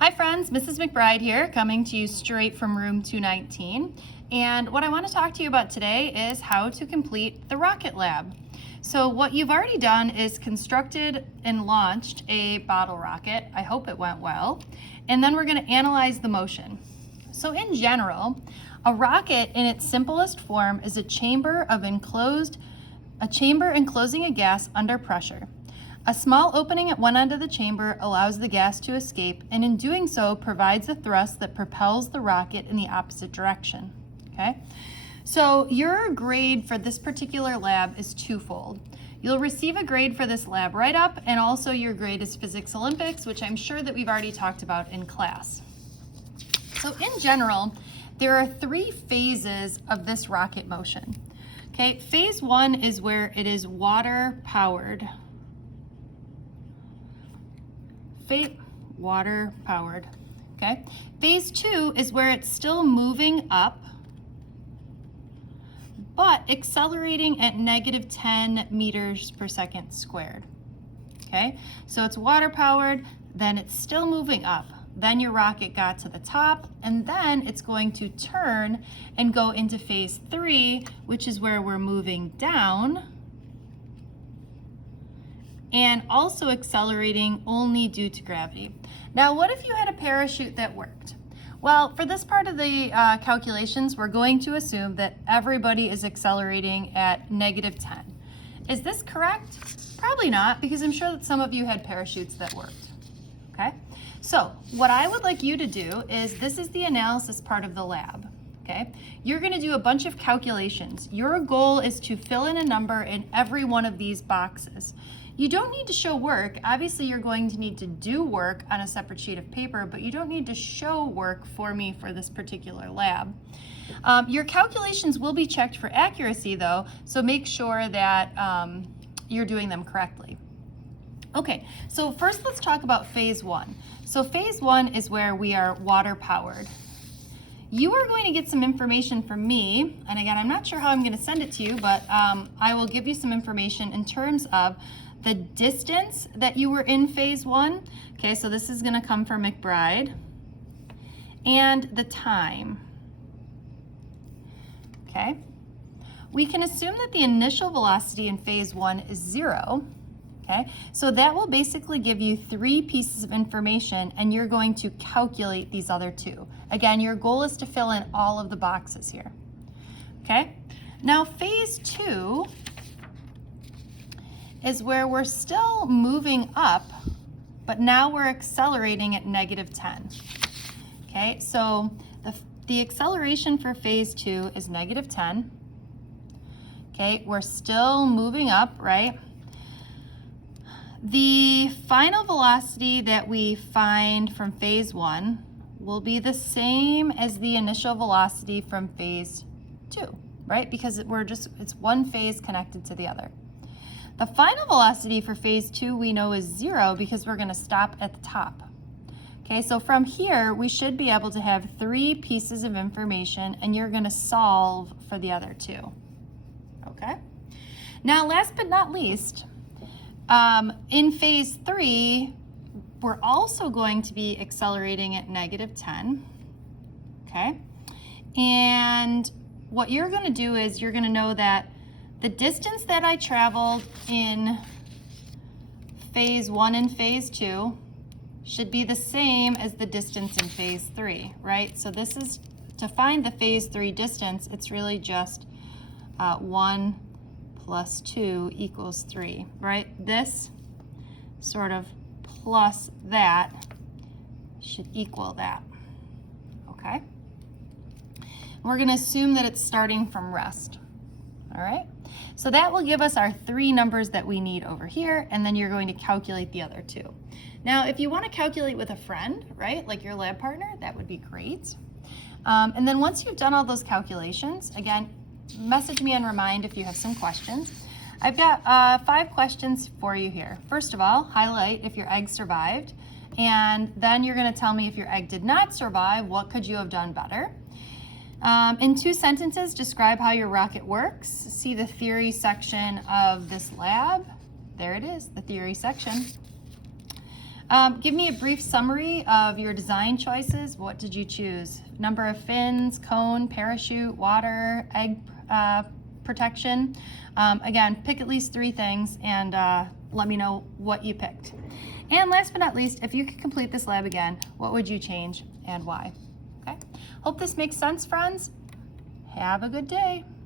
Hi friends, Mrs. McBride here, coming to you straight from room 219. And what I want to talk to you about today is how to complete the rocket lab. So what you've already done is constructed and launched a bottle rocket. I hope it went well. And then we're going to analyze the motion. So in general, a rocket in its simplest form is a chamber enclosing a gas under pressure. A small opening at one end of the chamber allows the gas to escape, and in doing so provides a thrust that propels the rocket in the opposite direction. Okay? So your grade for this particular lab is twofold. You'll receive a grade for this lab write-up, and also your grade is Physics Olympics, which I'm sure that we've already talked about in class. So in general, there are three phases of this rocket motion. Okay, phase one is where it is water powered. Water powered. Okay. Phase two is where it's still moving up, but accelerating at -10 meters per second squared. Okay. So it's water powered, then it's still moving up. Then your rocket got to the top, and then it's going to turn and go into phase three, which is where we're moving down and also accelerating only due to gravity. Now, what if you had a parachute that worked? Well, for this part of the calculations, we're going to assume that everybody is accelerating at -10. Is this correct? Probably not, because I'm sure that some of you had parachutes that worked. Okay? So, what I would like you to do is, this is the analysis part of the lab. Okay? You're going to do a bunch of calculations. Your goal is to fill in a number in every one of these boxes. You don't need to show work. Obviously, you're going to need to do work on a separate sheet of paper, but you don't need to show work for me for this particular lab. Your calculations will be checked for accuracy, though, so make sure that you're doing them correctly. Okay, so first let's talk about phase one. So phase one is where we are water powered. You are going to get some information from me, and again, I'm not sure how I'm going to send it to you, but I will give you some information in terms of the distance that you were in phase one. Okay, so this is going to come from McBride, and the time. Okay, we can assume that the initial velocity in phase one is 0. Okay, so that will basically give you 3 pieces of information, and you're going to calculate these other 2. Again, your goal is to fill in all of the boxes here. Okay, now phase 2 is where we're still moving up, but now we're accelerating at -10. Okay, so the acceleration for phase 2 is -10. Okay, we're still moving up, right? The final velocity that we find from phase 1 will be the same as the initial velocity from phase 2, right? Because it's one phase connected to the other. The final velocity for phase 2 we know is 0 because we're going to stop at the top. Okay, so from here we should be able to have 3 pieces of information, and you're going to solve for the other 2. Okay? Now, last but not least, in phase 3, we're also going to be accelerating at -10. Okay? And what you're going to do is you're going to know that the distance that I traveled in phase 1 and phase 2 should be the same as the distance in phase 3, right? So this is, to find the phase 3 distance, it's really just 1 plus 2 equals 3, right? This sort of plus that should equal that, okay? We're going to assume that it's starting from rest, all right? So that will give us our 3 numbers that we need over here, and then you're going to calculate the other 2. Now, if you want to calculate with a friend, right, like your lab partner, that would be great. And then once you've done all those calculations, again, message me and remind if you have some questions. I've got 5 questions for you here. First of all, highlight if your egg survived, and then you're going to tell me if your egg did not survive, what could you have done better? In 2 sentences, describe how your rocket works. See the theory section of this lab. There it is, the theory section. Give me a brief summary of your design choices. What did you choose? Number of fins, cone, parachute, water, egg protection. Again, pick at least 3 things and let me know what you picked. And last but not least, if you could complete this lab again, what would you change and why? Okay. Hope this makes sense, friends. Have a good day.